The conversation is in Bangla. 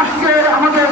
আজকে আমাদের